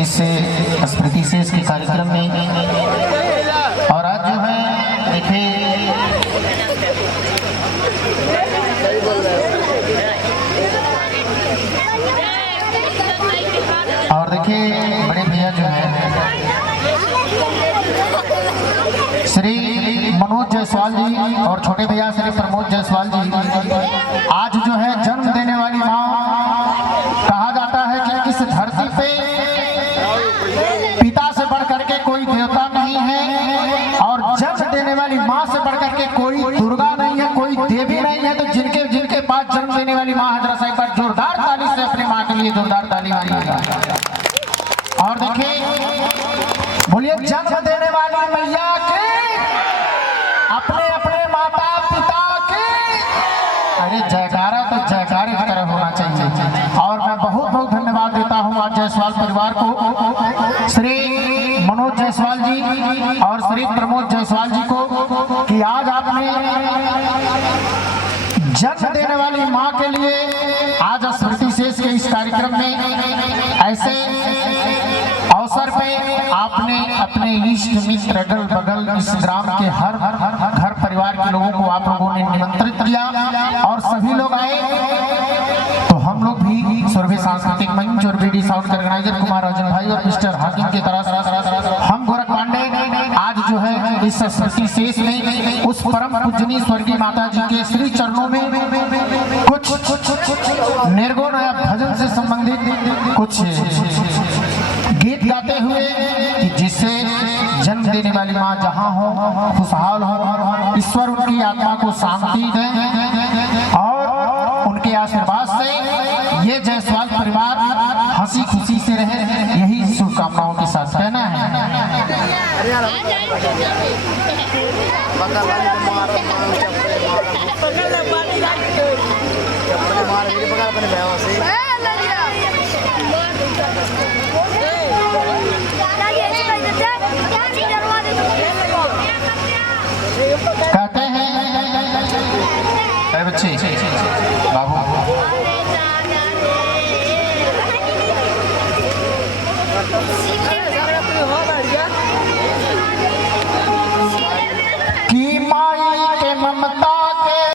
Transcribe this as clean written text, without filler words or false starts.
इस स्मृति शेष के कार्यक्रम में। और आज जो है देखिए बड़े भैया जो है श्री मनोज जायसवाल जी और छोटे भैया श्री प्रमोद जायसवाल जी, आज जो है जन्म देने वाली माँ, कहा जाता है कि इस धरती पे पिता से बढ़कर के कोई देवता नहीं है और जन्म देने वाली माँ से बढ़कर के कोई दुर्गा नहीं है, कोई देवी नहीं है। तो जिनके जिनके पास जन्म देने वाली माँ हजरा साहिब पर जोरदार ताली से अपनी माँ के लिए जोरदार ताली मारिएगा। और देखिए बोलिए जन्म देने वाली मैया के अपने अपने माता पिता के, अरे जयकारा तो जयकारे की तरह होना चाहिए। और मैं बहुत बहुत धन्यवाद देता हूं आज जायसवाल परिवार को, श्री मनोज जायसवाल जी और श्री प्रमोद जायसवाल जी को, कि आज आपने जन्म देने वाली माँ के लिए आज स्मृति शेष के इस कार्यक्रम में ऐसे अवसर पे आपने अपने इष्ट मित्र अगल बगल इस ग्राम के हर घर परिवार के लोगों को आप लोगों ने निमंत्रित किया और सभी लोग आए। तो हम लोग भी सर्वे सांस्कृतिक मंच और बीडी साउंड के ऑर्गेनाइजर कुमार अर्जुन भाई और मिस्टर हाकिम की तरह हम गोरख पांडे आज जो है इस स्मृति शेष में उस परम पूजनीय स्वर्गीय माता जी के श्री चरणों में कुछ निर्गुण या भजन से संबंधित कुछ गीत गाते हुए, कि जिससे जन्म देने वाली माँ जहाँ हो खुशहाल हो, ईश्वर उनकी आत्मा को शांति दे और उनके आशीर्वाद से ये जायसवाल परिवार हंसी खुशी से रहे, यही शुभकामनाओं के साथ कहना है। कहते हैं बच्चे बाबू